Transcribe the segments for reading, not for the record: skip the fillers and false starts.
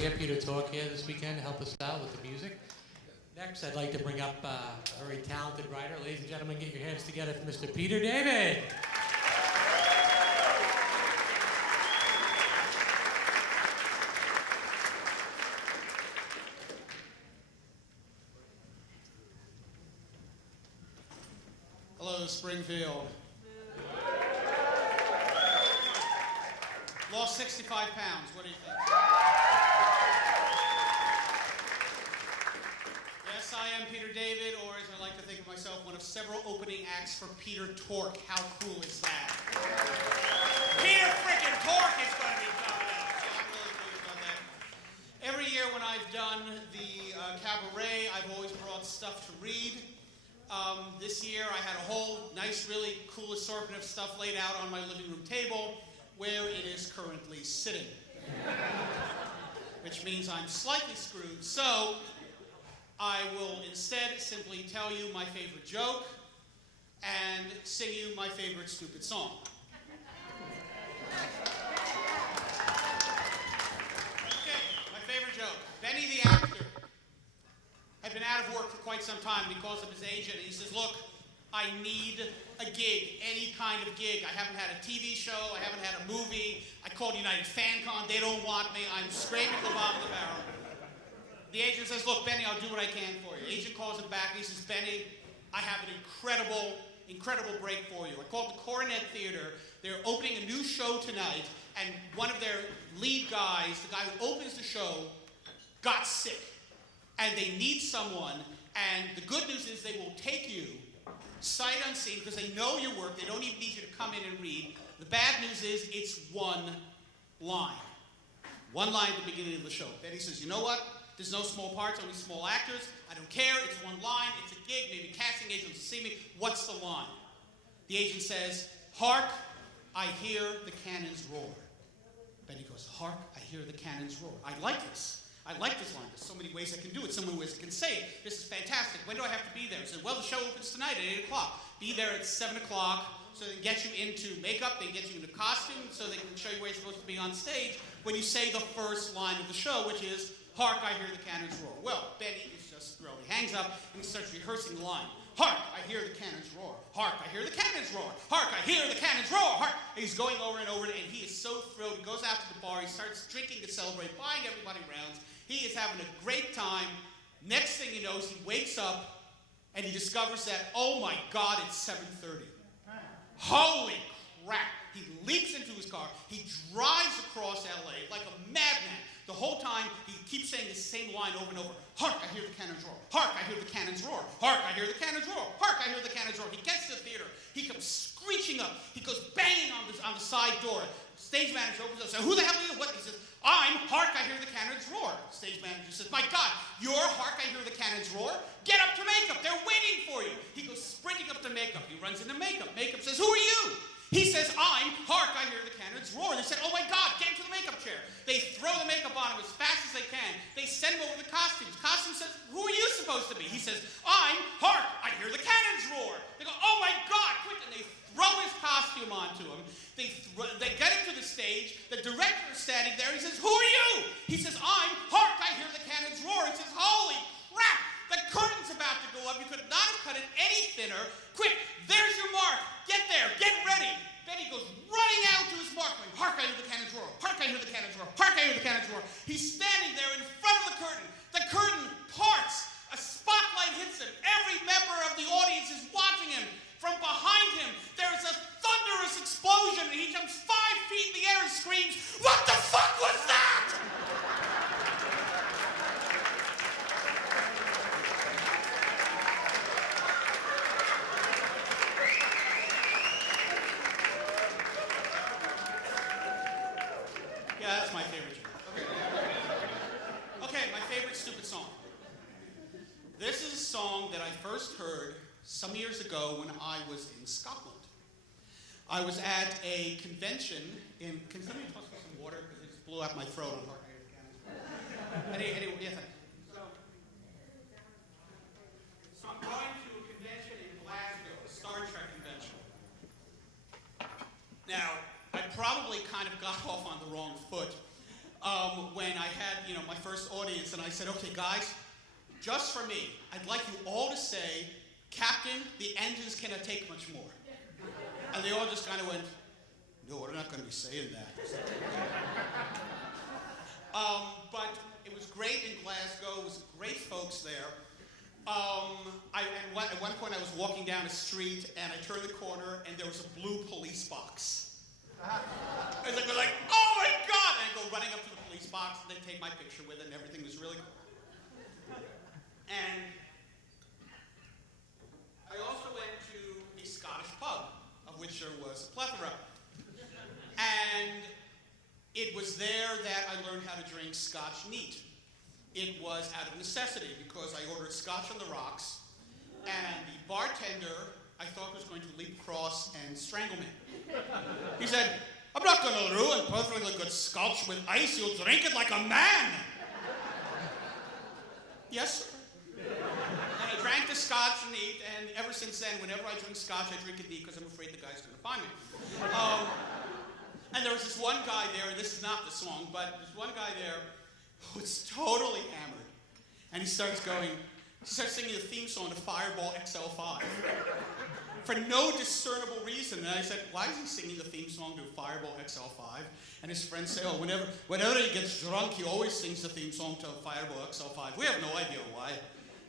here, Peter Tork here this weekend to help us out with the music. Next, I'd like to bring up a very talented writer. Ladies and gentlemen, get your hands together for Mr. Peter David. Hello, Springfield. Lost 65 pounds. What do you think? Yes, I am Peter David, or as I like to think of myself, one of several opening acts for Peter Tork. How cool is that? Peter frickin' Tork is going to be coming out. So I'm really pleased about that. Every year when I've done the Cabaret, I've always brought stuff to read. This year I had a whole nice, really cool assortment of stuff laid out on my living room table, where it is currently sitting. Which means I'm slightly screwed. So I will instead simply tell you my favorite joke and sing you my favorite stupid song. Okay, my favorite joke. Benny the actor had been out of work for quite some time because of his agent, and he says, look, I need a gig, any kind of gig. I haven't had a TV show, I haven't had a movie. I called United FanCon, they don't want me. I'm scraping the bottom of the barrel. The agent says, look, Benny, I'll do what I can for you. The agent calls him back and he says, Benny, I have an incredible break for you. I called the Coronet Theater. They're opening a new show tonight, and one of their lead guys, the guy who opens the show, got sick. And they need someone, and the good news is they will take you sight unseen because they know your work. They don't even need you to come in and read. The bad news is it's one line. One line at the beginning of the show. Betty says, you know what? There's no small parts, only small actors. I don't care. It's one line. It's a gig. Maybe casting agents will see me. What's the line? The agent says, hark, I hear the cannons roar. Betty goes, hark, I hear the cannons roar. I like this. I like this line. There's so many ways I can do it, so many ways I can say it. This is fantastic. When do I have to be there? He said, well, the show opens tonight at 8 o'clock. Be there at 7 o'clock so they can get you into makeup, they can get you into costume, so they can show you where you're supposed to be on stage when you say the first line of the show, which is, hark, I hear the cannons roar. Well, Benny is just thrilled. He hangs up and he starts rehearsing the line. Hark, I hear the cannons roar. Hark, I hear the cannons roar. Hark, I hear the cannons roar. Hark. And he's going over and over it, and he is so thrilled. He goes out to the bar. He starts drinking to celebrate, buying everybody rounds. He is having a great time. Next thing he knows, he wakes up, and he discovers that, oh my God, it's 7:30. Holy crap. He leaps into his car. He drives across L.A. like a madman. The whole time, he keeps saying the same line over and over. Hark, I hear the cannons roar. Hark, I hear the cannons roar. Hark, I hear the cannons roar. Hark, I hear the cannons roar. He gets to the theater. He comes screeching up. He goes banging on the side door. Stage manager opens up and says, who the hell are you? What? He says, I'm Hark, I hear the cannons roar. Stage manager says, my God, you're Hark, I hear the cannons roar? Get up to makeup. They're waiting for you. He goes sprinting up to makeup. He runs into makeup. Makeup says, who are you? He says, I'm Hark, I hear the cannons roar. They said, oh my God, get into the makeup chair. They throw the makeup on him as fast as they can. They send him over to the costumes. Costume says, who are you supposed to be? He says, I'm Hark, I hear the cannons roar. They go, oh my God, quick. And they throw his costume onto him. They get him to the stage. The director is standing there. He says, who are you? He says, I'm Hark, I hear the cannons roar. He says, holy crap, the curtain's about to go up. You could not have cut it any thinner. Quick, there's your mark. Get there, get ready. Benny goes running out to his mark, going, hark, I hear the cannons roar. Hark, I hear the cannons roar. Hark, I hear the cannons roar. He's standing there in front of the curtain. The curtain parts. A spotlight hits him. Every member of the audience is watching him. From behind him, there's a thunderous explosion, and he jumps 5 feet in the air and screams, what the fuck was that? Yeah, that's my favorite joke. Okay, my favorite stupid song. This is a song that I first heard some years ago when I was in Scotland. I was at a convention in... Can somebody toss me some water? Because it just blew out my throat on Hark, I hear the cannons roar. Anyway, yeah, thanks. So I'm going to a convention in Glasgow, a Star Trek convention. Now, I probably kind of got off on the wrong foot when I had, my first audience, and I said, okay, guys, just for me, I'd like you all to say, Captain, the engines cannot take much more. And they all just kind of went, no, we're not going to be saying that. But it was great in Glasgow. It was great folks there. At one point, I was walking down a street, and I turned the corner, and there was a blue police box. I was like, oh my God! And I go running up to the police box, and they take my picture with it, and everything was really cool. And I also went to a Scottish pub, of which there was a plethora. And it was there that I learned how to drink Scotch neat. It was out of necessity because I ordered Scotch on the rocks, and the bartender, I thought, was going to leap across and strangle me. He said, I'm not going to ruin perfectly good Scotch with ice. You'll drink it like a man. Yes, sir. And I drank the Scotch neat, and ever since then, whenever I drink Scotch, I drink it neat because I'm afraid the guy's going to find me. And there was this one guy there, and this is not the song, but there's one guy there who was totally hammered. And he starts singing the theme song to Fireball XL5 for no discernible reason. And I said, why is he singing the theme song to Fireball XL5? And his friends say, oh, whenever he gets drunk, he always sings the theme song to Fireball XL5. We have no idea why.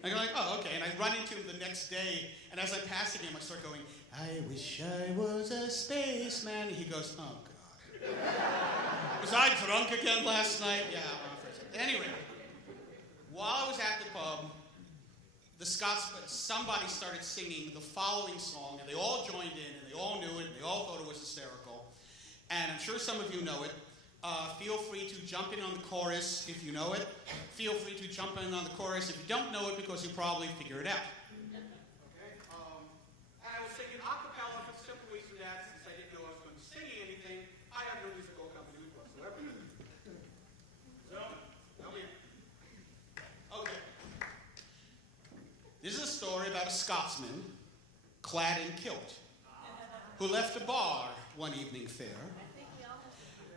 And I'm like, oh, okay. And I run into him the next day, and as I'm passing him, I start going, I wish I was a spaceman. And he goes, oh, God. Was I drunk again last night? Yeah. Anyway, while I was at the pub, somebody started singing the following song, and they all joined in, and they all knew it, and they all thought it was hysterical. And I'm sure some of you know it. Feel free to jump in on the chorus if you know it. Feel free to jump in on the chorus if you don't know it, because you probably figure it out. Okay? And I was singing a cappella for the simple reason that, since I didn't know I was going to be singing anything, I have no musical accompaniment whatsoever. Okay. This is a story about a Scotsman clad in kilt who left a bar one evening fair,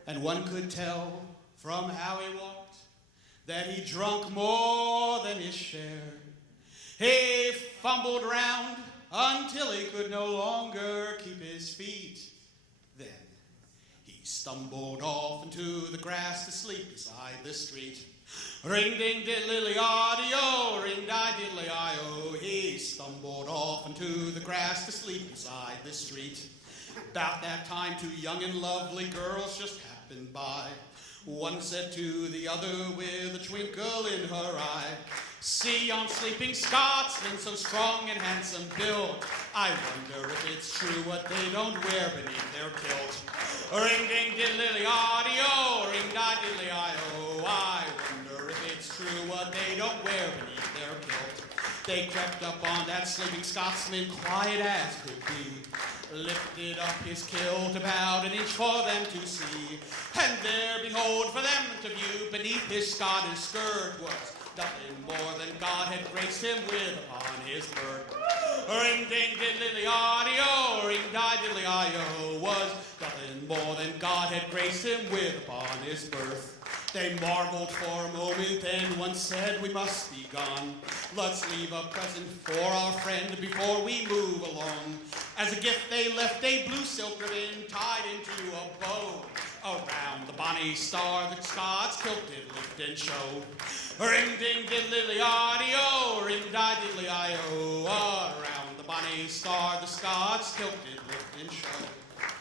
and one could tell from how he walked that he drunk more than his share. He fumbled round until he could no longer keep his feet. Then he stumbled off into the grass to sleep beside the street. Ring ding diddly audio, ring di diddly io. He stumbled off into the grass to sleep beside the street. About that time, two young and lovely girls just happened by. One said to the other with a twinkle in her eye, see yon sleeping Scotsman, so strong and handsome built. I wonder if it's true what they don't wear beneath their kilt. Ring ding diddly audio, ring di diddly io. I wonder if it's true what they don't wear beneath their kilt. They crept up on that sleeping Scotsman, quiet as could be, lifted up his kilt about an inch for them to see, and there, behold, for them to view, beneath his Scottish skirt was nothing more than God had graced him with upon his bird. Ring ding diddly audio, ring di diddly io, was nothing more than God had graced him with upon his birth. They marveled for a moment, then one said, we must be gone. Let's leave a present for our friend before we move along. As a gift they left a blue silk ribbon tied into a bow. Around the bonny star the Scots kilt did lift and show. Ring ding diddly audio, ring di diddly io. Around the bonny star the Scots kilt did lift and show.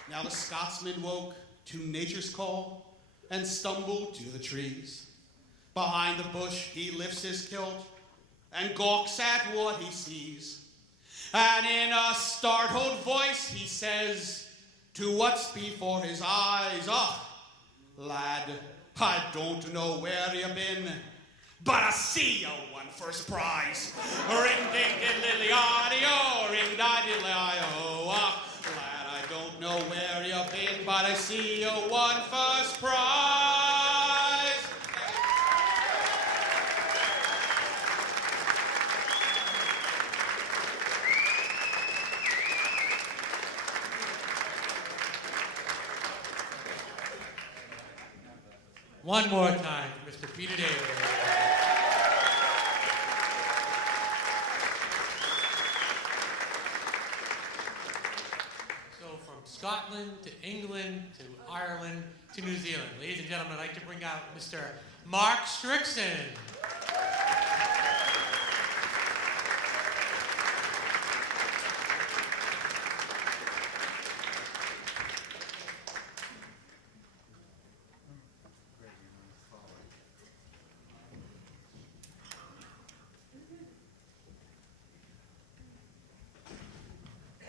Now the Scotsman woke to nature's call and stumbled to the trees. Behind the bush he lifts his kilt and gawks at what he sees. And in a startled voice he says to what's before his eyes, oh, lad, I don't know where you've been, but I see you won first prize. Ring ding diddly audio, ring di diddly io. Oh, lad, I don't know where you've been, but I see you won first prize. One more time for Mr. Peter Davis. So from Scotland to England to Ireland to New Zealand. Ladies and gentlemen, I'd like to bring out Mr. Mark Strickson.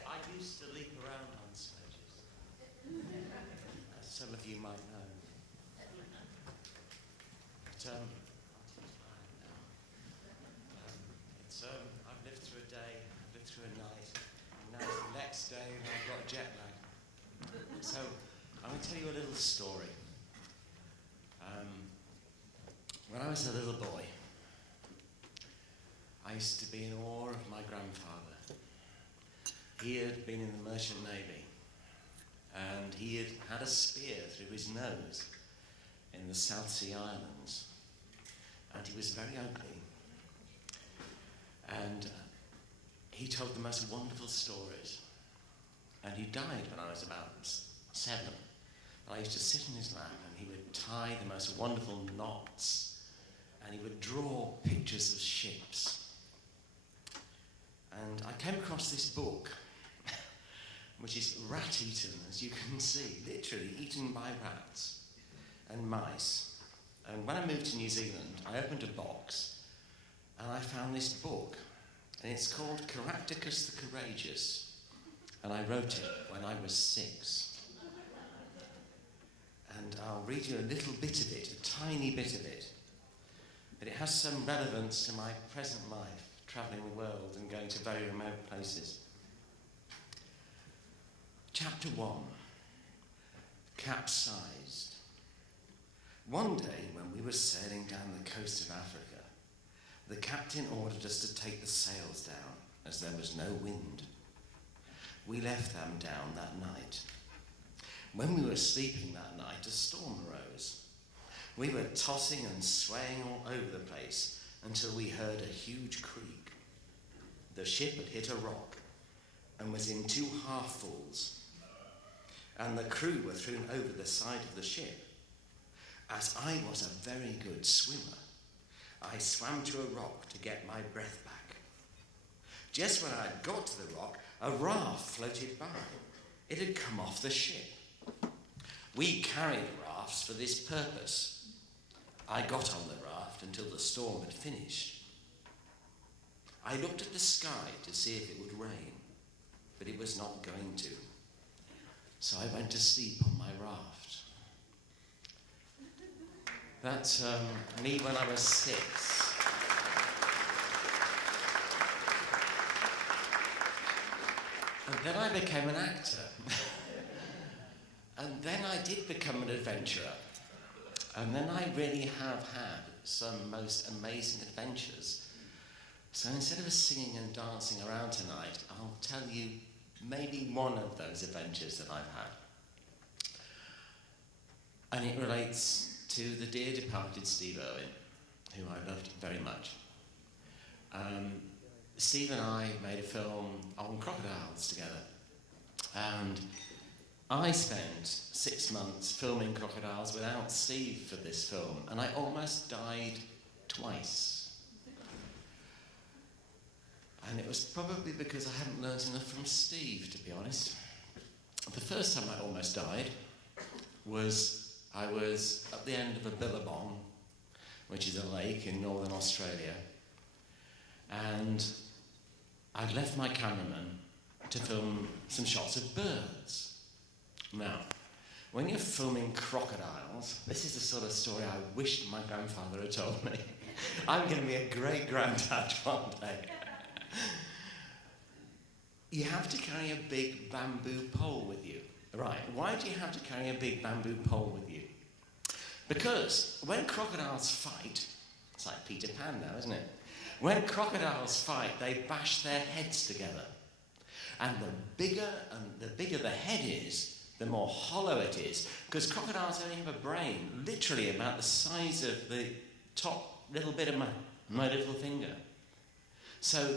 I used to leap around on stages, as some of you might know. But I've lived through a day, I've lived through a night, and now it's the next day and I've got jet lag. So I'm going to tell you a little story. When I was a little boy, I used to be in awe of my grandfather. He had been in the Merchant Navy, and he had had a spear through his nose in the South Sea Islands, and he was very ugly. And he told the most wonderful stories. And he died when I was about 7. I used to sit in his lap, and he would tie the most wonderful knots, and he would draw pictures of ships. And I came across this book, which is rat-eaten, as you can see, literally eaten by rats and mice. And when I moved to New Zealand, I opened a box, and I found this book, and it's called Caractacus the Courageous, and I wrote it when I was 6. And I'll read you a little bit of it, a tiny bit of it, but it has some relevance to my present life, travelling the world and going to very remote places. Chapter 1, Capsized. One day when we were sailing down the coast of Africa, the captain ordered us to take the sails down as there was no wind. We left them down that night. When we were sleeping that night, a storm arose. We were tossing and swaying all over the place until we heard a huge creak. The ship had hit a rock and was in 2 half-fulls, and the crew were thrown over the side of the ship. As I was a very good swimmer, I swam to a rock to get my breath back. Just when I got to the rock, a raft floated by. It had come off the ship. We carried rafts for this purpose. I got on the raft until the storm had finished. I looked at the sky to see if it would rain, but it was not going to. So I went to sleep on my raft. That's me when I was 6. And then I became an actor. And then I did become an adventurer. And then I really have had some most amazing adventures. So instead of singing and dancing around tonight, I'll tell you maybe one of those adventures that I've had. And it relates to the dear departed Steve Irwin, who I loved very much. Steve and I made a film on crocodiles together. And I spent 6 months filming crocodiles without Steve for this film, and I almost died twice. And it was probably because I hadn't learnt enough from Steve, to be honest. The first time I almost died was I was at the end of a billabong, which is a lake in northern Australia, and I'd left my cameraman to film some shots of birds. Now, when you're filming crocodiles, this is the sort of story I wished my grandfather had told me. I'm going to be a great granddad one day. You have to carry a big bamboo pole with you. Right, why do you have to carry a big bamboo pole with you? Because when crocodiles fight, it's like Peter Pan now, isn't it? When crocodiles fight, they bash their heads together. And the bigger the head is, the more hollow it is, because crocodiles only have a brain literally about the size of the top little bit of my little finger. So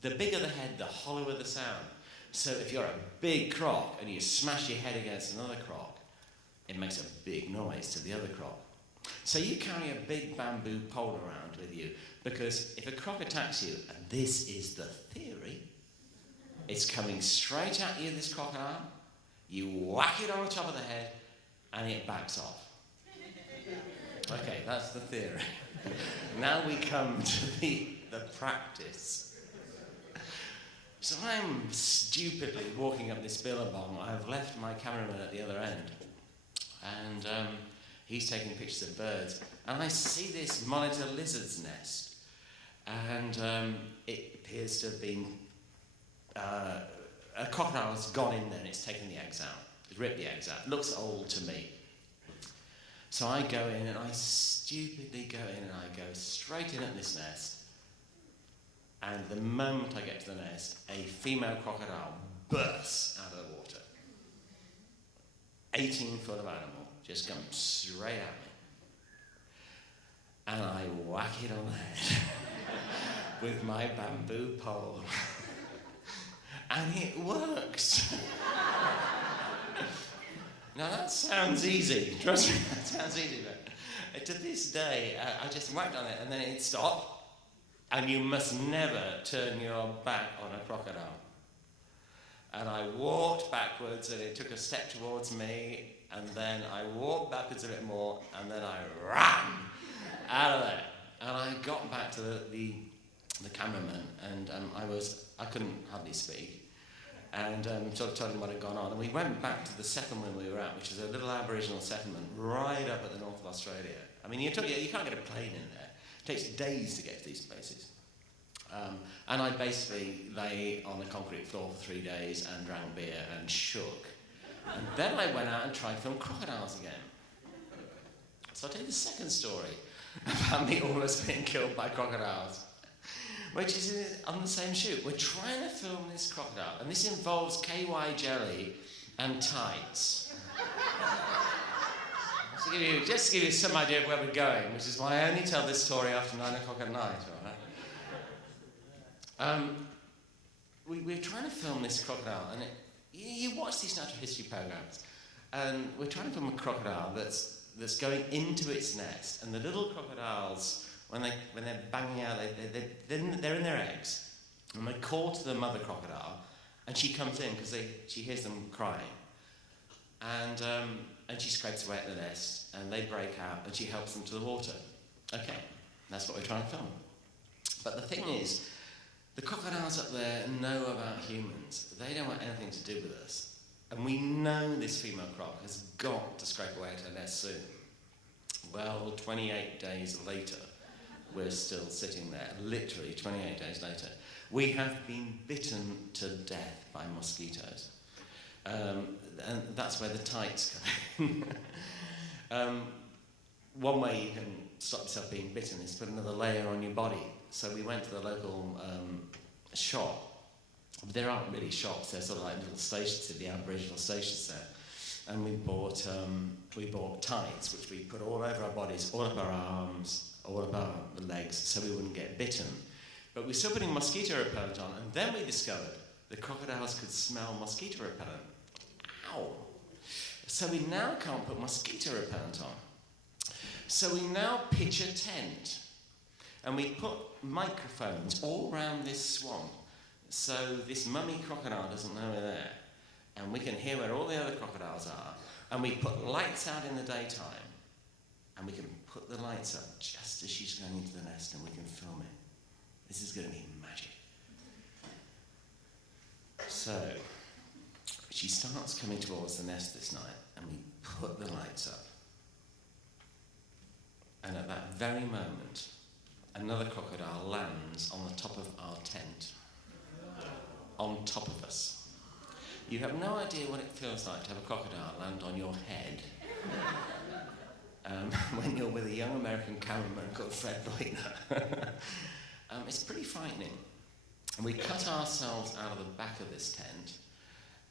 the bigger the head, the hollower the sound. So if you're a big croc and you smash your head against another croc, it makes a big noise to the other croc. So you carry a big bamboo pole around with you, because if a croc attacks you, and this is the theory, it's coming straight at you, this crocodile, you whack it on the top of the head, and it backs off. Okay, that's the theory. Now we come to the practice. So I'm stupidly walking up this billabong. I've left my cameraman at the other end, and he's taking pictures of birds. And I see this monitor lizard's nest, and it appears to have been a crocodile's gone in there and it's taken the eggs out. It's ripped the eggs out. It looks old to me. So I go in and I stupidly go in and I go straight in at this nest. And the moment I get to the nest, a female crocodile bursts out of the water. 18-foot of animal just comes straight at me. And I whack it on the head with my bamboo pole. And it works. Now that sounds easy. Trust me, that sounds easy. But to this day, I just whacked on it and then it stopped. And you must never turn your back on a crocodile. And I walked backwards and it took a step towards me, and then I walked backwards a bit more, and then I ran out of there. And I got back to the cameraman, and I couldn't hardly speak, and sort of told him what had gone on. And we went back to the settlement we were at, which is a little Aboriginal settlement right up at the north of Australia. I mean, you can't get a plane in there. It takes days to get to these places. And I basically lay on the concrete floor for 3 days and drank beer and shook. And then I went out and tried to film crocodiles again. So I'll tell you the second story about me almost being killed by crocodiles, which is on the same shoot. We're trying to film this crocodile, and this involves KY jelly and tights. Just to give you some idea of where we're going, which is why I only tell this story after 9 o'clock at night, all right? We're trying to film this crocodile, and you watch these natural history programs, and we're trying to film a crocodile that's going into its nest, and the little crocodiles, when they're banging out, they're in their eggs, and they call to the mother crocodile, and she comes in because she hears them crying, and she scrapes away at the nest, and they break out, and she helps them to the water. Okay, that's what we're trying to film. But the thing is, the crocodiles up there know about humans. They don't want anything to do with us. And we know this female croc has got to scrape away at her nest soon. Well, 28 days later, we're still sitting there, literally 28 days later. We have been bitten to death by mosquitoes. And that's where the tights come in. One way you can stop yourself being bitten is put another layer on your body. So we went to the local shop. There aren't really shops, they're sort of like little stations, the Aboriginal stations there. And we bought tights, which we put all over our bodies, all up our arms, all up our legs, so we wouldn't get bitten. But we were still putting mosquito repellent on, and then we discovered the crocodiles could smell mosquito repellent. Ow! So we now can't put mosquito repellent on. So we now pitch a tent, and we put microphones all around this swamp, so this mummy crocodile doesn't know we're there, and we can hear where all the other crocodiles are, and we put lights out in the daytime, and we can put the lights up just as she's going into the nest, and we can film it. This is going to be magic. So she starts coming towards the nest this night, and we put the lights up. And at that very moment, another crocodile lands on the top of our tent, on top of us. You have no idea what it feels like to have a crocodile land on your head when you're with a young American cameraman called Fred Leutner. It's pretty frightening. And we cut ourselves out of the back of this tent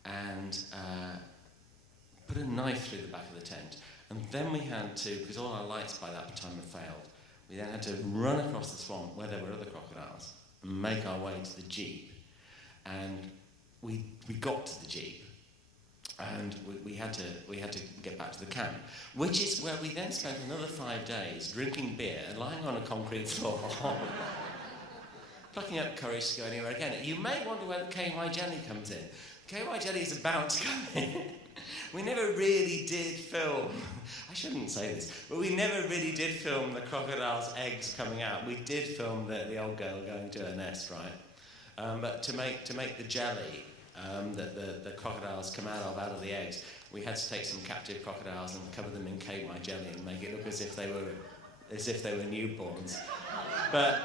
and put a knife through the back of the tent. And then we had to, because all our lights by that time had failed, We then had to run across the swamp where there were other crocodiles and make our way to the jeep. And we got to the jeep, and we had to get back to the camp, which is where we then spent another 5 days drinking beer and lying on a concrete floor, plucking up courage to go anywhere again. You may wonder where the KY jelly comes in. KY jelly is about to come in. We never really did film, I shouldn't say this, but we never really did film the crocodile's eggs coming out. We did film the old girl going to her nest, right? But to make the jelly that the crocodiles come out of the eggs, we had to take some captive crocodiles and cover them in KY jelly and make it look as if they were newborns. But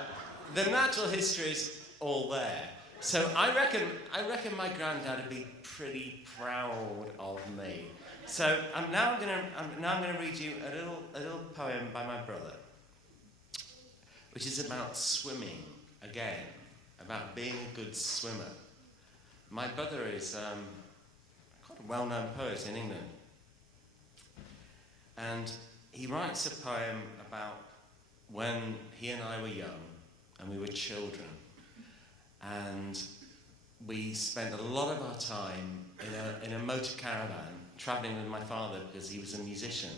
the natural history is all there. So I reckon my granddad would be pretty proud of me. So I'm gonna read you a little poem by my brother, which is about swimming again, about being a good swimmer. My brother is quite a well-known poet in England, and he writes a poem about when he and I were young and we were children. And we spent a lot of our time in a motor caravan travelling with my father because he was a musician.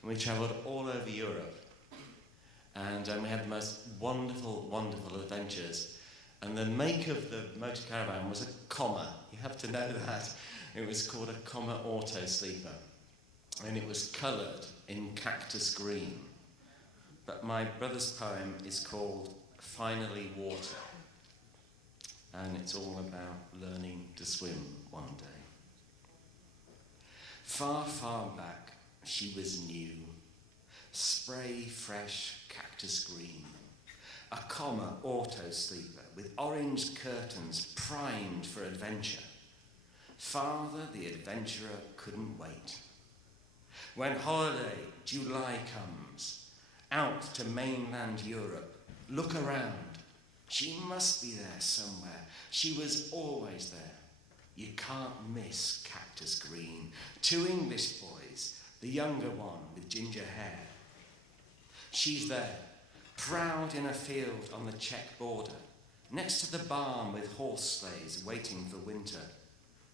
And we travelled all over Europe. And we had the most wonderful, wonderful adventures. And the make of the motor caravan was a comma. You have to know that. It was called a comma auto sleeper. And it was coloured in cactus green. But my brother's poem is called Finally Water. And it's all about learning to swim one day. Far, far back, she was new, spray fresh cactus green, a comma auto sleeper with orange curtains primed for adventure. Father, the adventurer, couldn't wait. When holiday July comes, out to mainland Europe, look around. She must be there somewhere. She was always there. You can't miss Cactus Green. 2 English boys, the younger one with ginger hair. She's there, proud in a field on the Czech border, next to the barn with horse sleighs waiting for winter,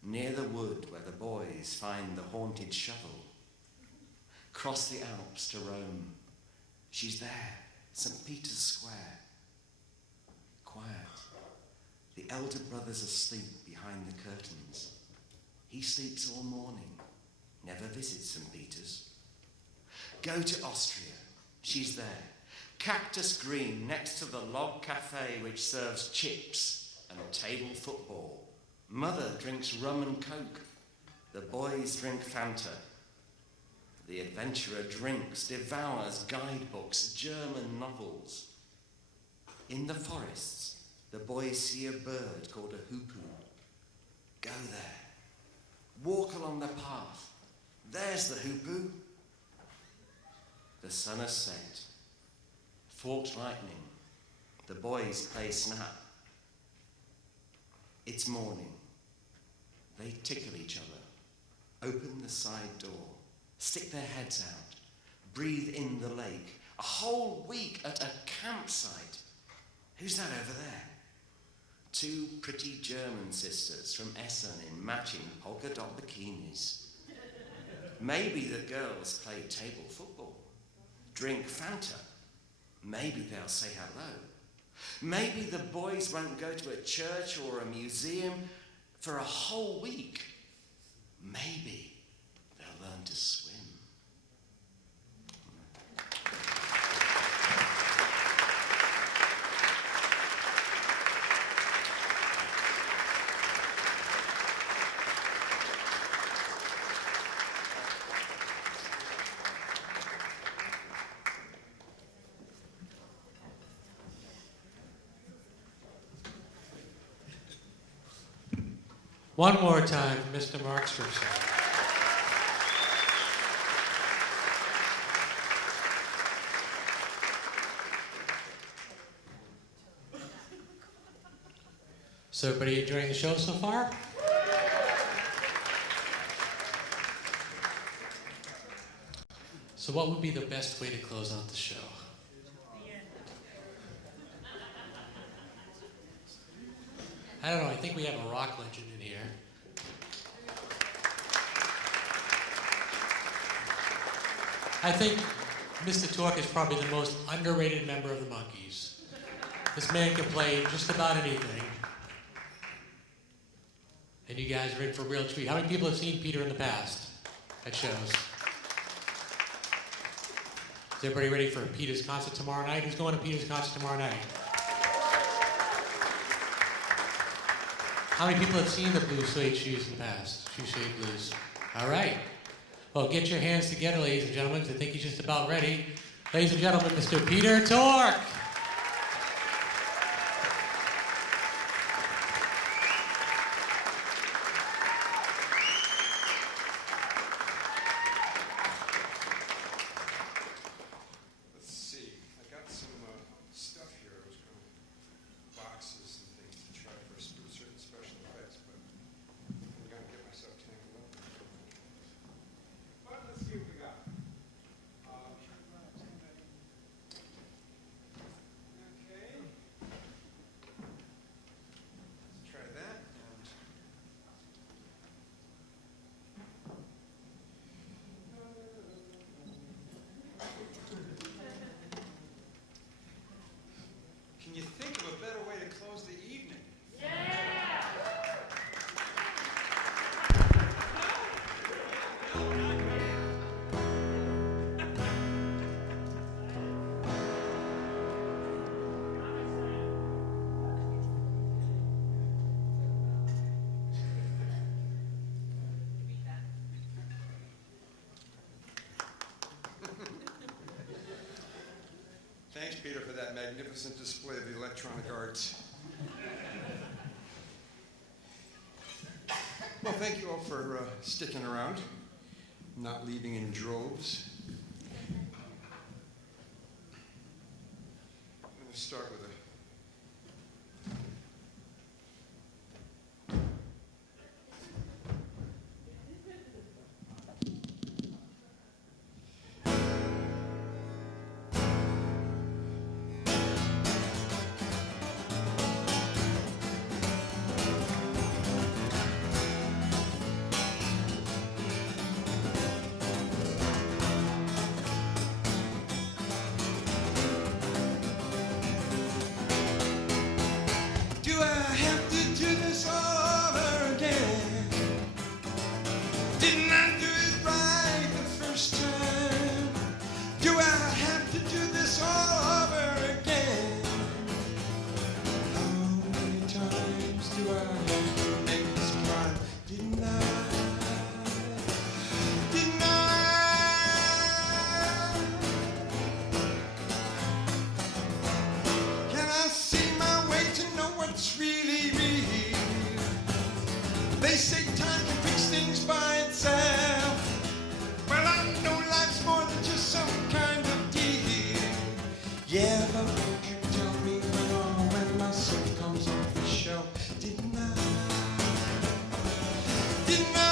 near the wood where the boys find the haunted shovel. Cross the Alps to Rome. She's there, St. Peter's Square. Quiet. The elder brother's asleep behind the curtains. He sleeps all morning, never visits St. Peter's. Go to Austria. She's there. Cactus Green, next to the log cafe which serves chips and table football. Mother drinks rum and coke. The boys drink Fanta. The adventurer drinks, devours guidebooks, German novels. In the forests, the boys see a bird called a hoopoo. Go there. Walk along the path. There's the hoopoo. The sun has set. Forked lightning. The boys play snap. It's morning. They tickle each other. Open the side door. Stick their heads out. Breathe in the lake. A whole week at a campsite. Who's that over there? 2 pretty German sisters from Essen in matching polka dot bikinis. Maybe the girls play table football, drink Fanta. Maybe they'll say hello. Maybe the boys won't go to a church or a museum for a whole week. Maybe they'll learn to swim. One more time for Mr. Mark Strickson. So everybody enjoying the show so far? So what would be the best way to close out the show? I don't know, I think we have a rock legend in here. I think Mr. Tork is probably the most underrated member of the Monkees. This man can play just about anything. And you guys are in for a real treat. How many people have seen Peter in the past at shows? Is everybody ready for Peter's concert tomorrow night? Who's going to Peter's concert tomorrow night? How many people have seen the Blue Suede Shoes in the past? Shoe Shade Blues. All right. Well, get your hands together, ladies and gentlemen, 'cause I think he's just about ready. Ladies and gentlemen, Mr. Peter Tork. Let's see. I got some stuff here. It was kind of boxes and things to try for certain special effects, but I'm going to get myself tangled up. But let's see what we got. Okay. Let's try that. Can you think of a better way to close the evening? Thanks, Peter, for that magnificent display of the electronic arts. Well, thank you all for sticking around, not leaving in droves. I'm going to start with a Do I have to do this all over again? Didn't I do it right the first time? Do I have to do this all over again? How many times do I have to make this crime? Didn't I? Didn't I? Can I see my way to know what's really real? They say time can fix things by itself. Well, I know life's more than just some kind of deal. Yeah, but won't you tell me when my soul comes off the shelf? Didn't I? Didn't I?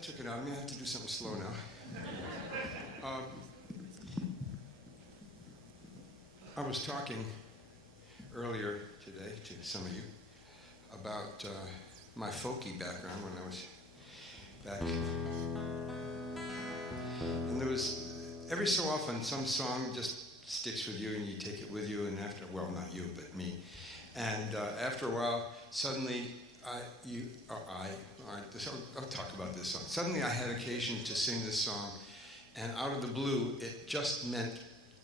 that took it out of me. I have to do something slow now. I was talking earlier today to some of you about my folky background when I was back. And there was, every so often, some song just sticks with you and you take it with you, and after, well, not you, but me. And after a while, suddenly, I'll talk about this song. Suddenly I had occasion to sing this song, and out of the blue, it just meant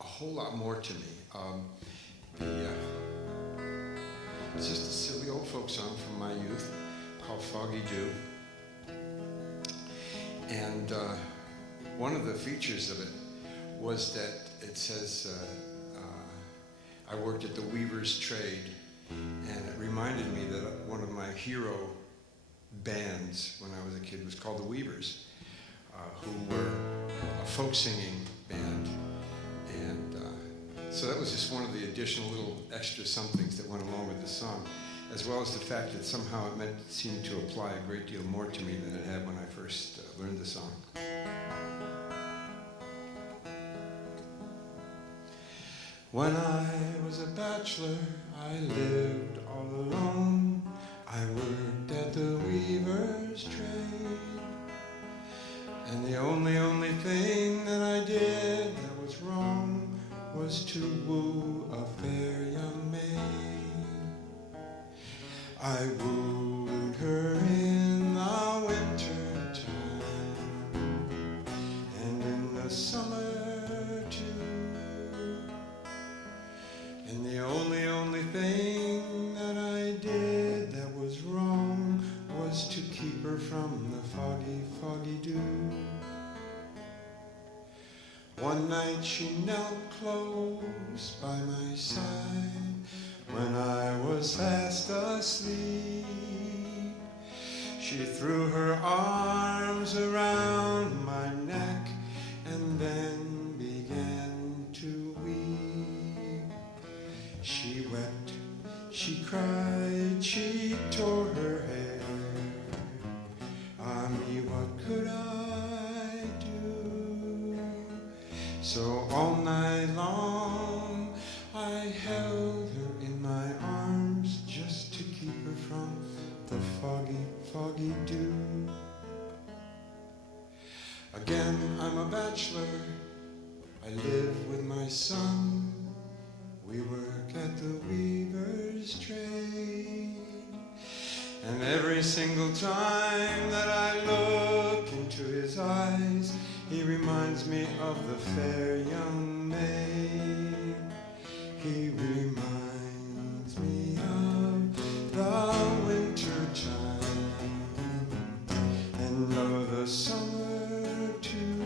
a whole lot more to me. It's just a silly old folk song from my youth called Foggy Dew. And one of the features of it was that it says, I worked at the weaver's trade, and it reminded me that one of my hero bands when I was a kid was called the Weavers, who were a folk singing band. And so that was just one of the additional little extra somethings that went along with the song, as well as the fact that somehow it seemed to apply a great deal more to me than it had when I first learned the song. When I was a bachelor, I lived all alone. I worked at the weaver's trade. And the only thing that I did that was wrong was to woo a fair young maid. I wooed her in the winter time, and in the summer too. And the only thing that I did that was wrong was to keep her from the foggy, foggy dew. One night she knelt close by my side when I was fast asleep. She threw her arms around my neck and then began to weep. She wept, she cried, she tore her hair. Ah, me, what could I do? So all night long I held her in my arms just to keep her from the foggy, foggy dew. Again, I'm a bachelor, I live with my son. We work at the weaver's trade. And every single time that I look into his eyes, he reminds me of the fair young maid. He reminds me of the winter time and of the summer too.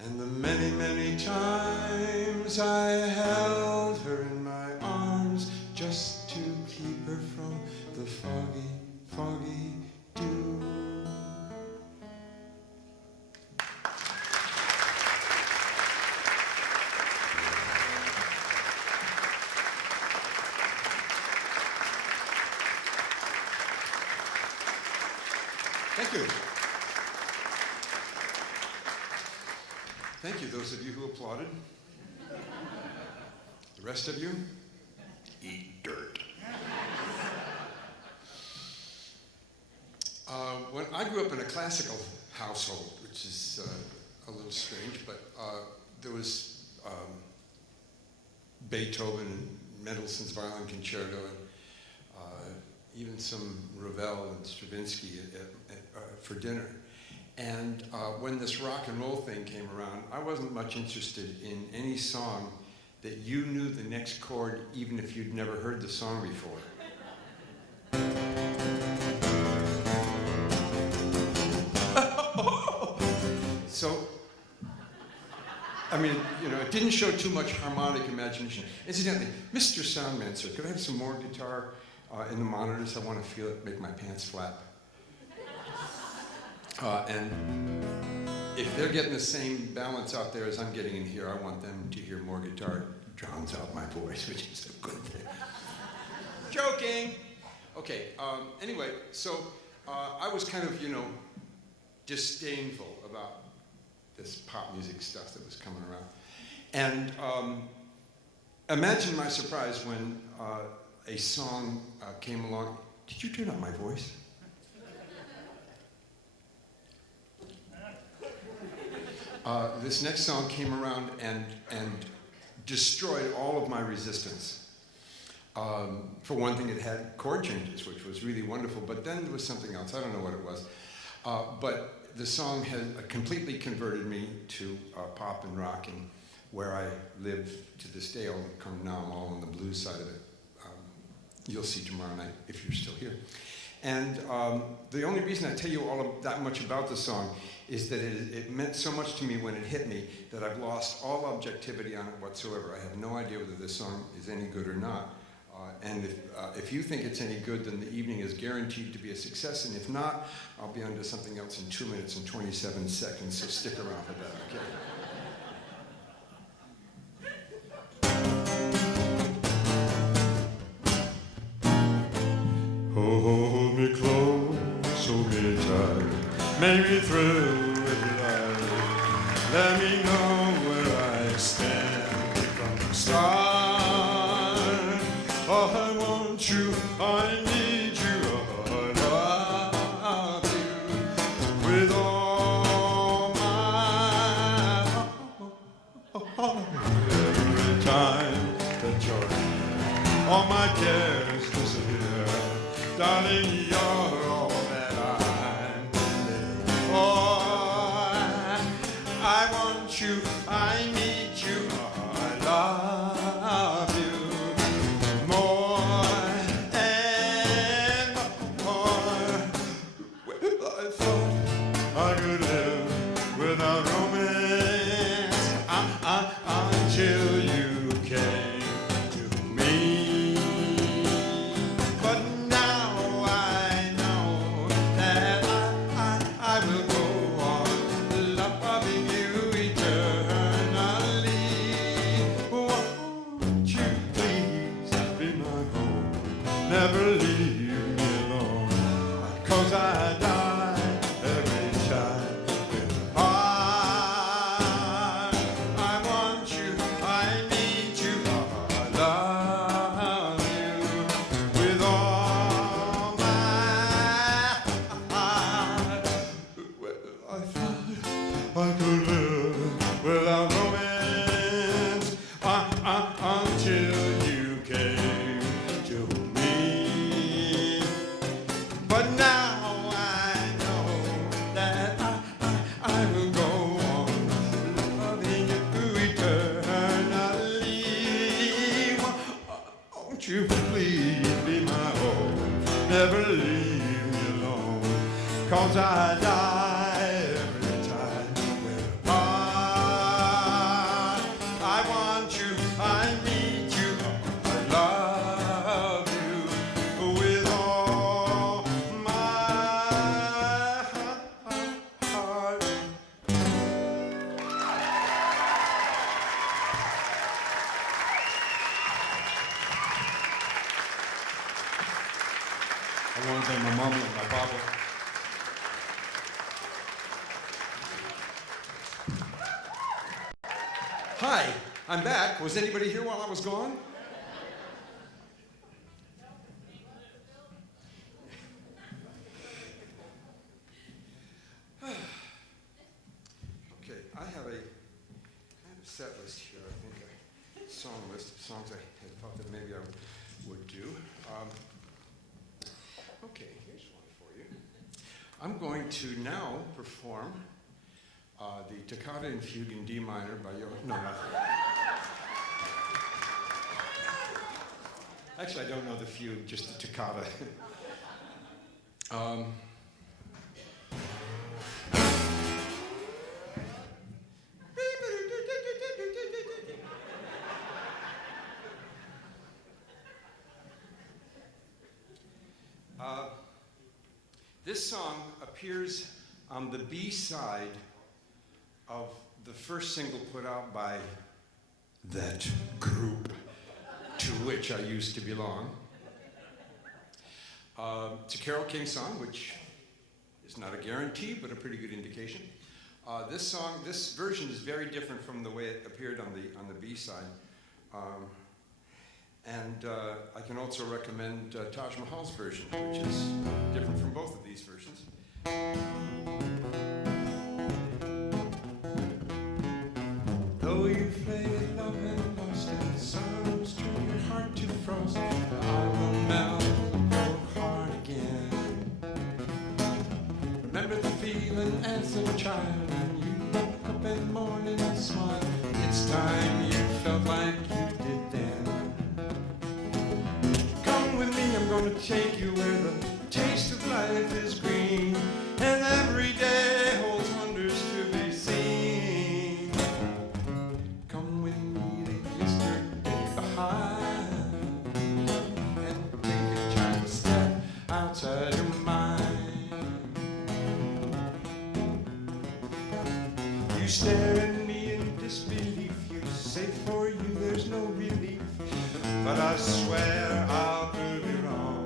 And the many, many times I held her in my arms just to keep her from the foggy, foggy dew. Thank you. Thank you, those of you who applauded. The rest of you, eat dirt. When I grew up in a classical household, which is a little strange, but there was Beethoven and Mendelssohn's Violin Concerto, and even some Ravel and Stravinsky for dinner. And when this rock and roll thing came around, I wasn't much interested in any song that you knew the next chord even if you'd never heard the song before. So, I mean, you know, it didn't show too much harmonic imagination. Incidentally, Mr. Soundman, sir, could I have some more guitar in the monitors? I want to feel it make my pants flap. And if they're getting the same balance out there as I'm getting in here, I want them to hear more guitar. It drowns out my voice, which is a good thing. Joking! Okay, anyway, so I was kind of, disdainful about this pop music stuff that was coming around. And imagine my surprise when a song came along. Did you turn up my voice? This next song came around and destroyed all of my resistance. For one thing, it had chord changes, which was really wonderful, but then there was something else. I don't know what it was. But the song had completely converted me to pop and rock, and where I live to this day, now I'm all on the blues side of it. You'll see tomorrow night if you're still here. And the only reason I tell you all of that much about the song is that it meant so much to me when it hit me that I've lost all objectivity on it whatsoever. I have no idea whether this song is any good or not. And if you think it's any good, then the evening is guaranteed to be a success. And if not, I'll be on to something else in 2 minutes and 27 seconds, so stick around for that, okay? Hold me close, hold me tight, make me through with life. Let me know where I stand from the start. I want you, I need you, I love you with all my heart. Every time that you're here, all my cares disappear. Darling, you're all that I'm living for. I want you, I need you, I love you more and more. Well, I thought I could live without romance until you came to me. But now I know that I will go on loving you eternally. Won't you please be my home? Never leave me alone, 'cause I die every time with I want you, I need you, I love you with all my heart. Well, I thought I could live without romance until you came to me. But now I know that I will go on loving you eternally. Won't you please be my home? Never leave me alone, 'cause I die every time we're apart. I want you, I need you, I love you with all my heart. I want to thank my mama and my papa. Hi, I'm back. Was anybody here while I was gone? Okay, I have a set list here, I think, a song list of songs I had thought that maybe I would do. Okay, here's one for you. I'm going to now perform the Toccata and Fugue in D minor by no. Actually, I don't know the fugue, just the toccata. This song appears on the B side of the first single put out by that group to which I used to belong. It's a Carole King song, which It's not a guarantee, but a pretty good indication. This version is very different from the way it appeared on the B side. I can also recommend Taj Mahal's version, which is different from both of these versions. Though you've played love and lost and sorrows turn your heart to frost, I will melt your heart again. Remember the feeling as a child when you woke up in the morning and smiled. It's time you felt like you did then. Come with me, I'm gonna take you where the taste of life is green, and every day holds wonders to be seen. Come with me to yesterday behind, and take a giant step outside your mind. You stare at me in disbelief. You say for you there's no relief, but I swear I'll prove you wrong.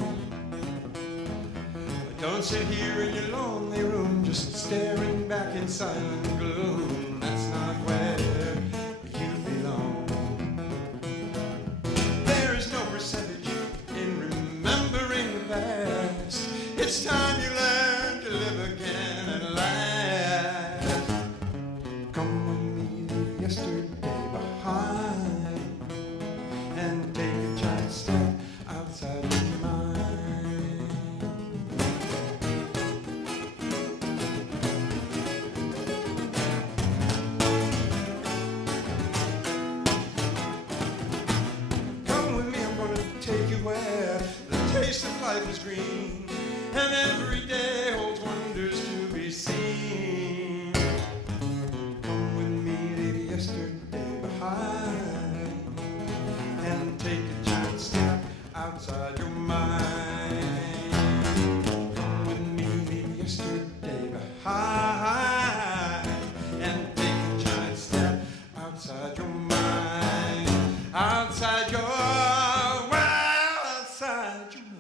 Don't sit here in your lonely room just staring back in silent gloom. That's not where you belong. There is no percentage in remembering the past. It's time you learn to live again at last. Come with me to yesterday behind, and take a giant step outside your mind. Come with me, I'm gonna take you where the taste of life is green, and every day holds wonders to be seen. Come with me to yesterday behind, and take a giant step outside your mind. Come with me to yesterday behind, and take a giant step outside your mind. Outside your, well, outside your mind.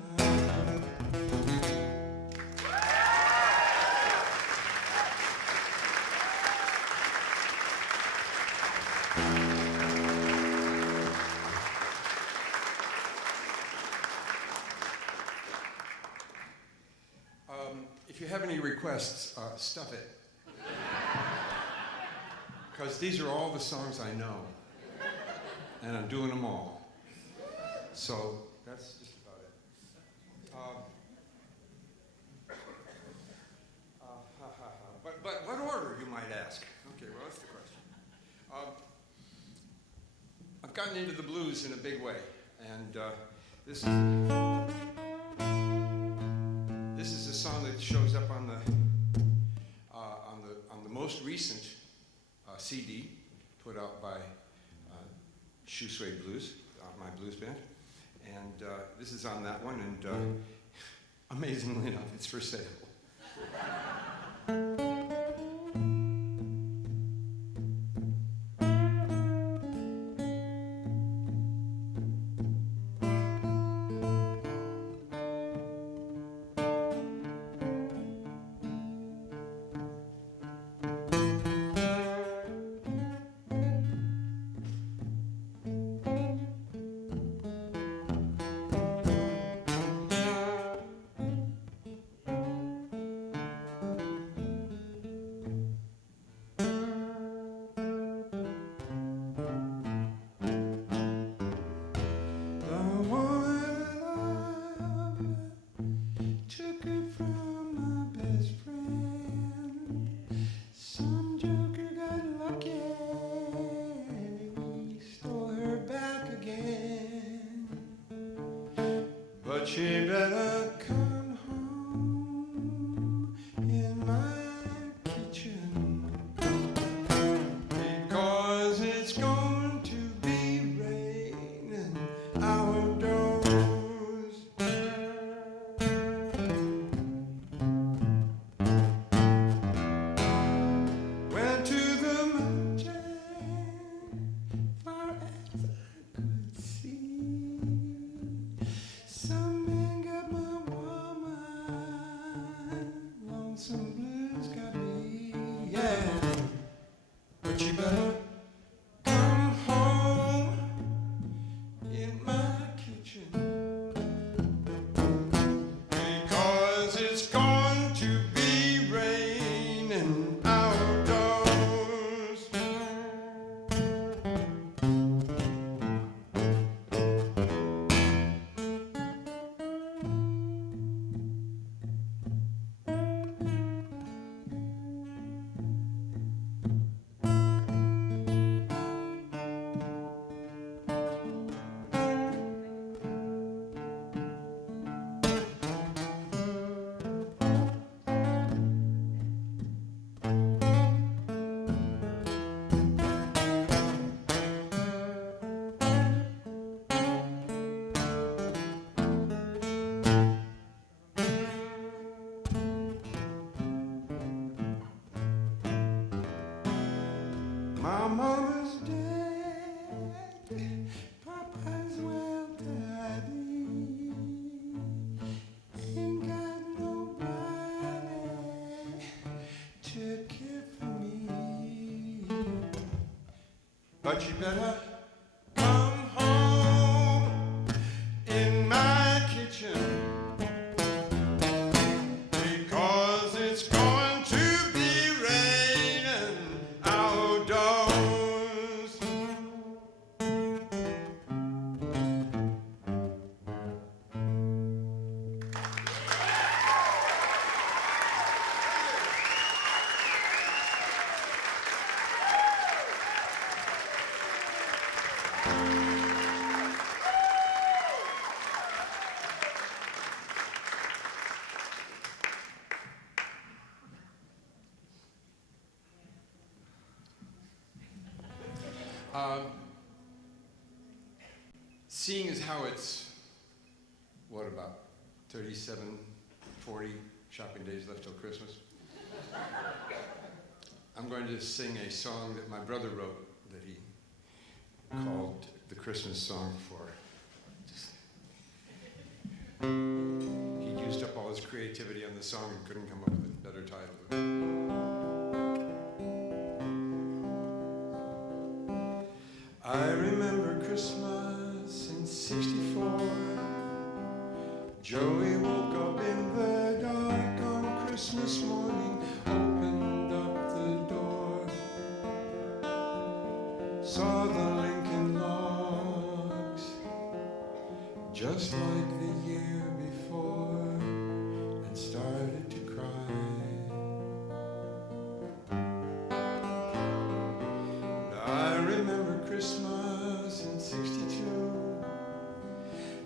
If you have any requests, stuff it. Because these are all the songs I know. And I'm doing them all. So that's just about it. But what order, you might ask? Okay, well, that's the question. I've gotten into the blues in a big way. And this is a song that shows up on the most recent CD put out by Shoe Suede Blues, my blues band, and this is on that one, and amazingly enough, it's for sale. She better come home in my kitchen, because it's going to be raining outdoors. Went to the mountain far as I could see. Some man got my Papa's well, Daddy. Ain't got nobody to care for me. But you better come home in my kitchen, because it's going to be raining outdoors. Seeing as how it's, what, about 37, 40 shopping days left till Christmas, I'm going to sing a song that my brother wrote that he called the Christmas song for. He used up all his creativity on the song and couldn't come up with a better title. I remember Christmas in '64. Joey woke up in the dark on Christmas morning, opened up the door, saw the Lincoln logs, just like the year before, and started to cry. I remember Christmas in '62.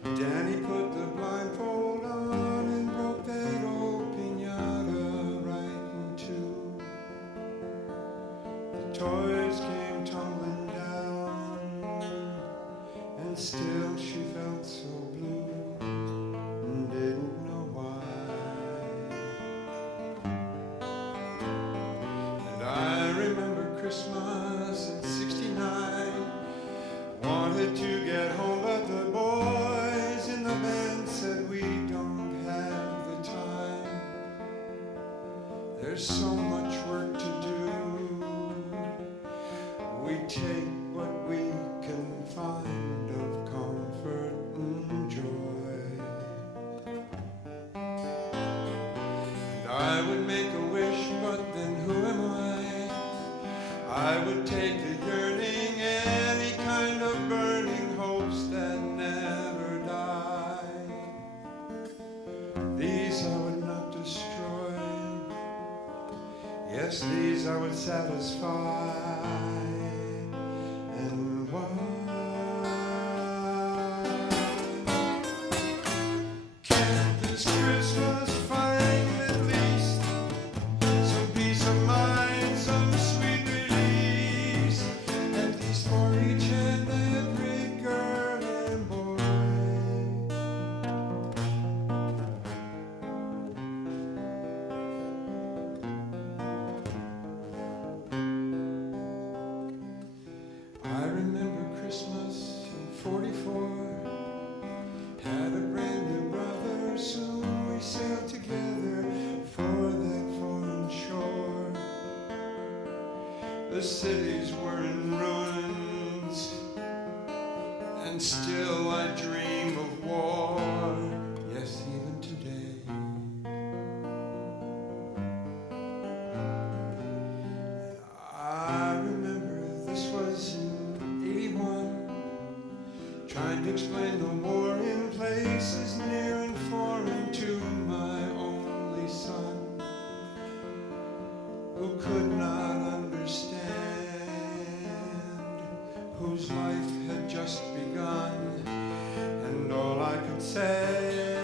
Danny put the blindfold on and broke that old piñata right in two. The toys came tumbling down, and still she felt so blue and didn't know why. And I remember Christmas in '69. Wanted to get home, but the boys in the band said we don't have the time. There's so much work to do. We take what we can find of comfort and joy. And I would make a wish, but then who am I? I would take the yearning, any kind of burning hopes that never die. These I would not destroy. Yes, these I would satisfy. And why? Can't this Christmas find at least some peace of mind, some sweet release, at least for each and every girl and boy? I remember Christmas in '44. Had a brand new brother, soon we sailed together for that foreign shore. The cities were in ruins, and still I dream of war. Yes, even today. I remember this was in '81, trying to explain the war in places near and foreign to my only son, who could not understand, whose life had just begun, and all I could say,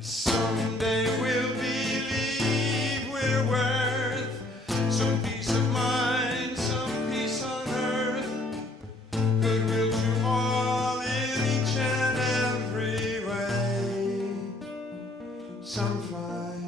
someday we'll believe we're worth some peace of mind, some peace on earth, goodwill to all in each and every way. Some find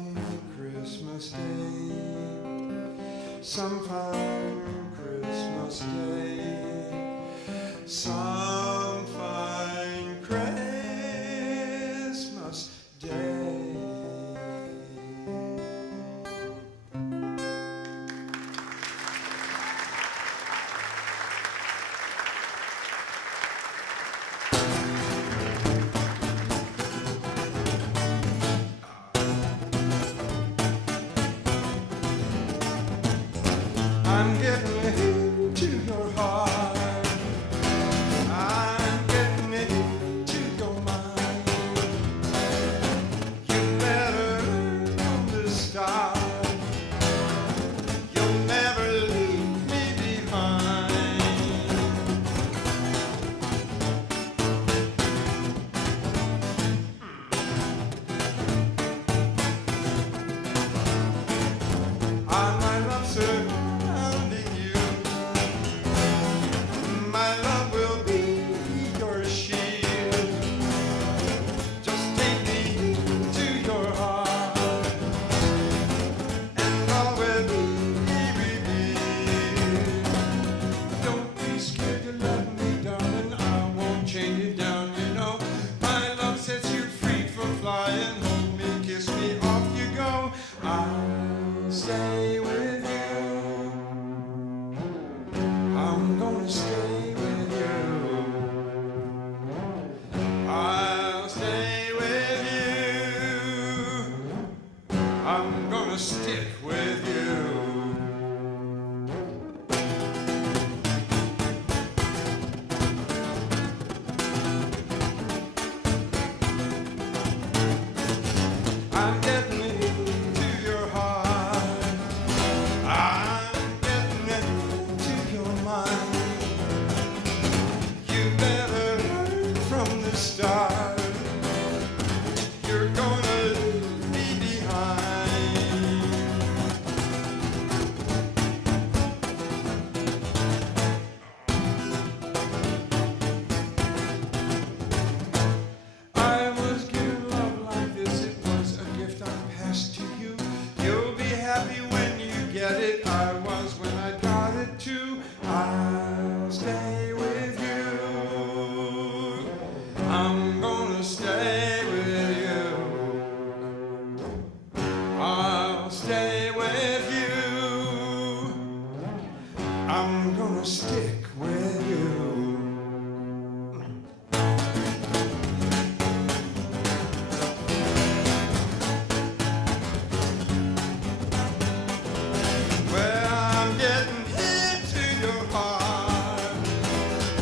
your heart.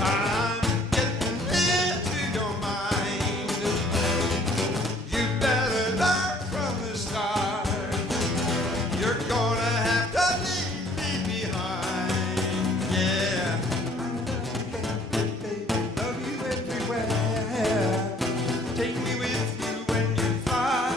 I'm getting into your mind. You better learn from the start. You're gonna have to leave me behind. Yeah. Baby, love you everywhere. Take me with you when you fly.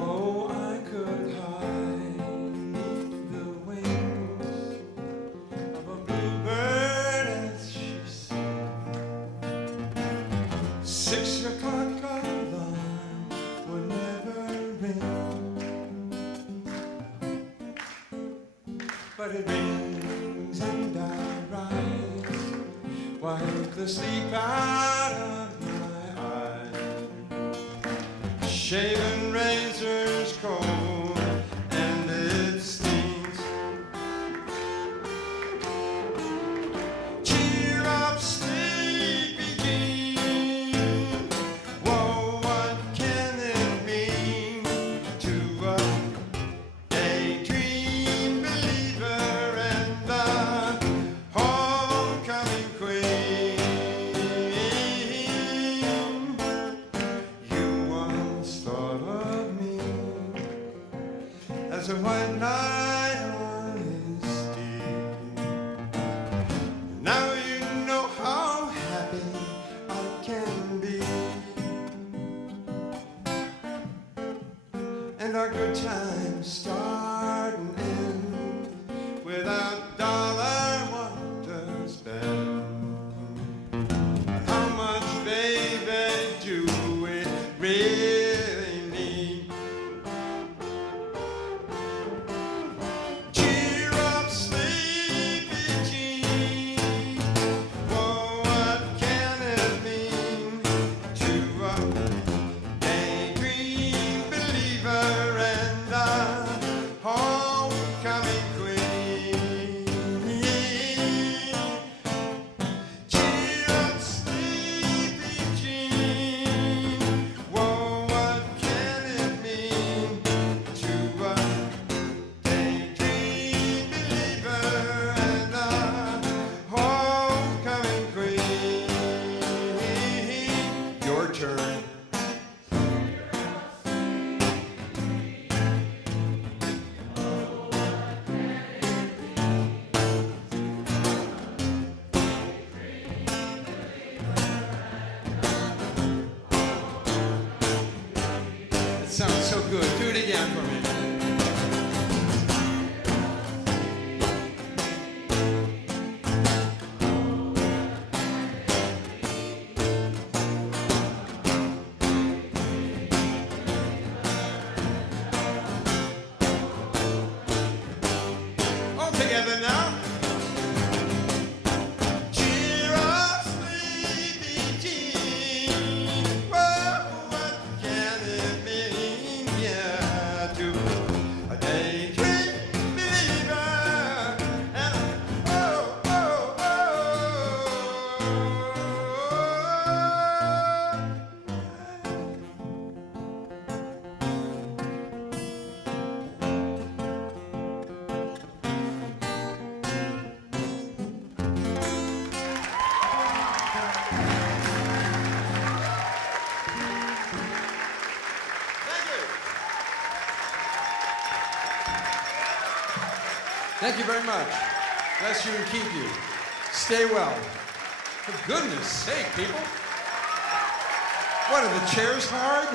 Oh, I could hide beneath the wings of a bluebird as she sings. 6 o'clock alarm would never ring, but it rings and I rise, wipe the sleep out of my eyes. Shaven razors cold and it stings. Cheer up, sleepy Jean. Whoa, what can it mean to a daydream believer and a homecoming queen? You once thought of me as a white knight on his steed. Now you know how happy I can be, and our good times start and end without dollar one to spend. How much, baby, do we really need? Cheer up, sleepy Jean. Whoa, what can it mean to a daydream believer and a homecoming queen? Cheer up, sleepy Jean. Whoa, what can it mean to a daydream believer and a homecoming queen? Your turn. That sounds so good. Do it again for me. All together now. Cheer up, sleepy Jean. Whoa, what can it mean, yeah, to a daydream believer and Thank you very much. Bless you and keep you. Stay well. For goodness sake, people. What, are the chairs hard?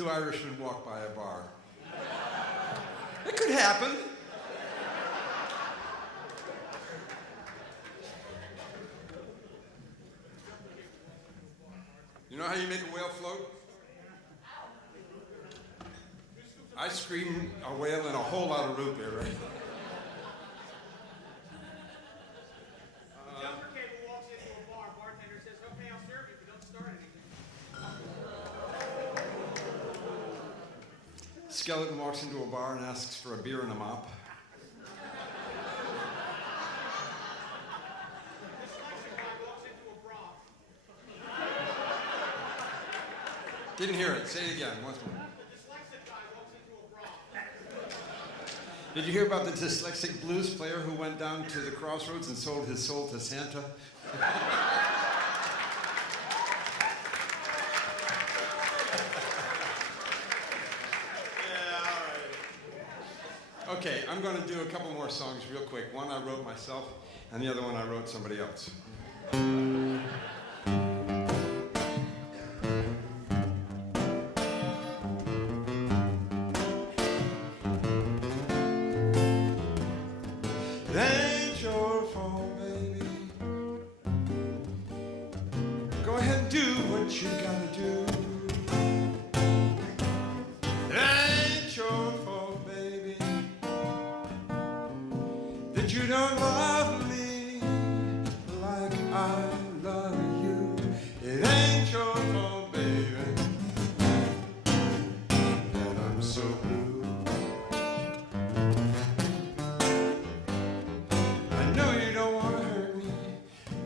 Two Irishmen walk by a bar. It could happen. You know how you make a whale float? I scream a whale and a whole lot of root beer, right? Younger kid who walks into a bar, bartender says, "Okay, I'll serve you, but don't start anything." Skeleton walks into a bar and asks for a beer and a mop. Dyslexic guy walks into a broth. Didn't hear it. Say it again. Once more. The dyslexic guy walks into a broth. Did you hear about the dyslexic blues player who went down to the crossroads and sold his soul to Santa? Okay, I'm going to do a couple more songs real quick. One I wrote myself, and the other one I wrote somebody else. It ain't your fault, baby. Go ahead and do what you gotta do. It ain't your fault, baby, that you don't love me like I love you. It ain't your fault, baby, that I'm so blue. I know you don't want to hurt me.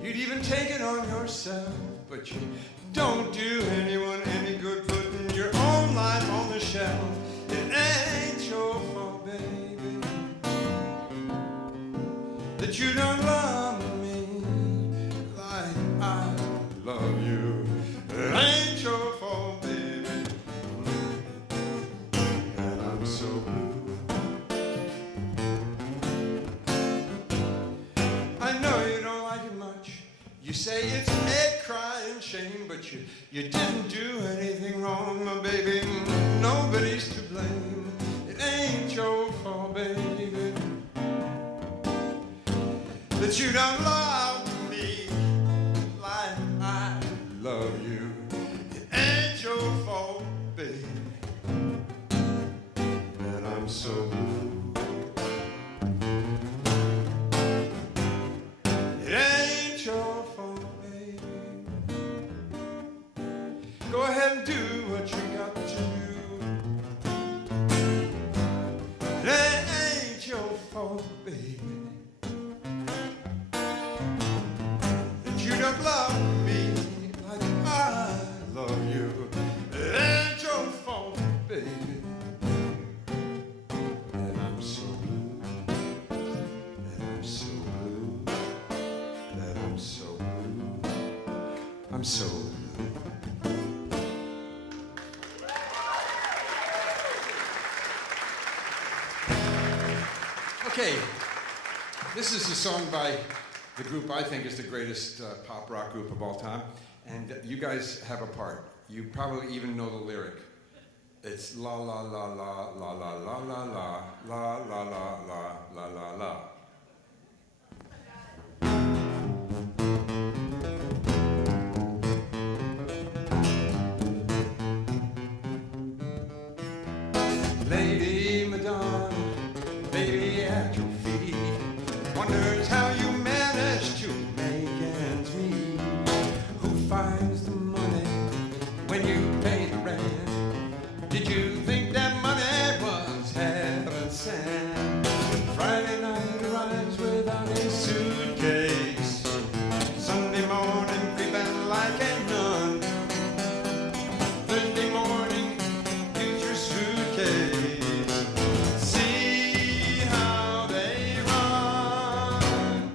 You'd even take it on yourself, but you don't do anyone any good putting your own life on the shelf. It ain't your fault, baby, that you don't love me like I love you. It ain't your fault, baby, that I'm so blue. I know you don't like it much. You say it's a crying shame, but you didn't do anything wrong, my baby. Nobody's to blame. It ain't your fault, baby, that you don't love me like I love you. It ain't your fault, baby, that I'm so blue. It ain't your fault, baby. Go ahead and do what you got to do. It ain't your fault, baby, that you don't love me like I love you. It ain't your fault, baby, that I'm so blue, that I'm so blue, that I'm so blue, I'm so blue. Okay, this is a song by the group I think is the greatest pop rock group of all time, and you guys have a part. You probably even know the lyric. It's la la la la la la la la la la la la la la la. Lady Madonna, baby at your feet, wonders how you manage to make ends meet. Who finds the money when you pay the rent? Did you think that money was heaven sent? Friday night arrives without a suitcase. Sunday morning creeping like a nun. Thursday morning, use your suitcase. See how they run.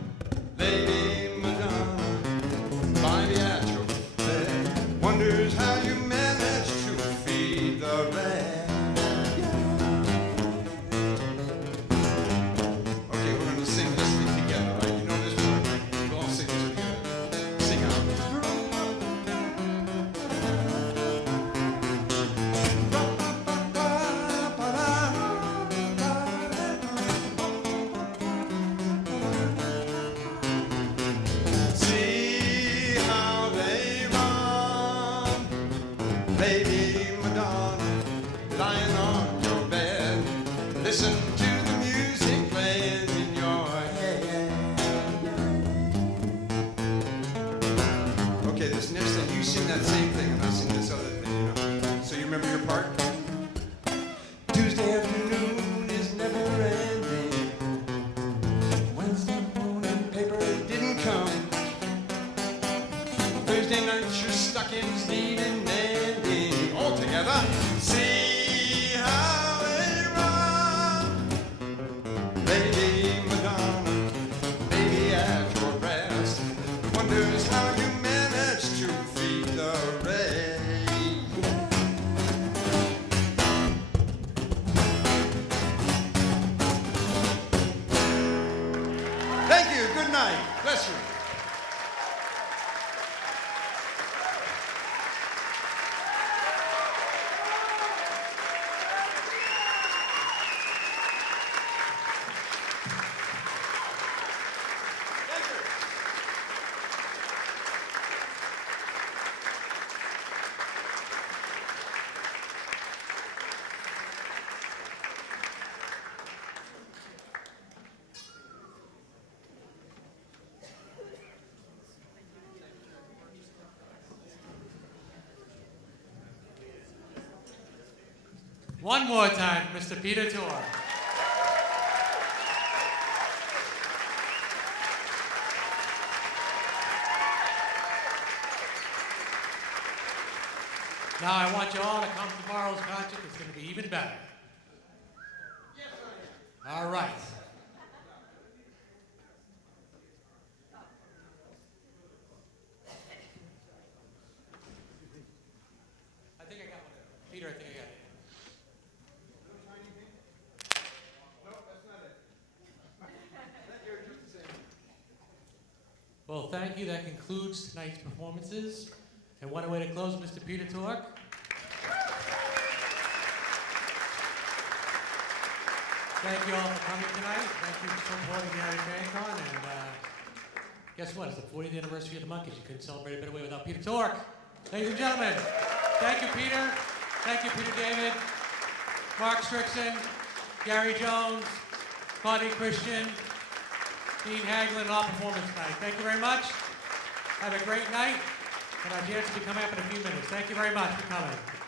One more time for Mr. Peter Tork. Now I want you all to come to tomorrow's concert. It's going to be even better. All right. I think I got one. Peter, I think I got it. Well, thank you. That concludes tonight's performances. And what a way to close, Mr. Peter Tork. Thank you all for coming tonight. Thank you for supporting Gary Fancon. And guess what? It's the 40th anniversary of the Monkees. You couldn't celebrate a better way without Peter Tork. Ladies and gentlemen, thank you, Peter. Thank you, Peter David, Mark Strickson, Gary Jones, Connie Christian, Dean Haglin, and all performers tonight. Thank you very much. Have a great night. And our dance will be coming up in a few minutes. Thank you very much for coming.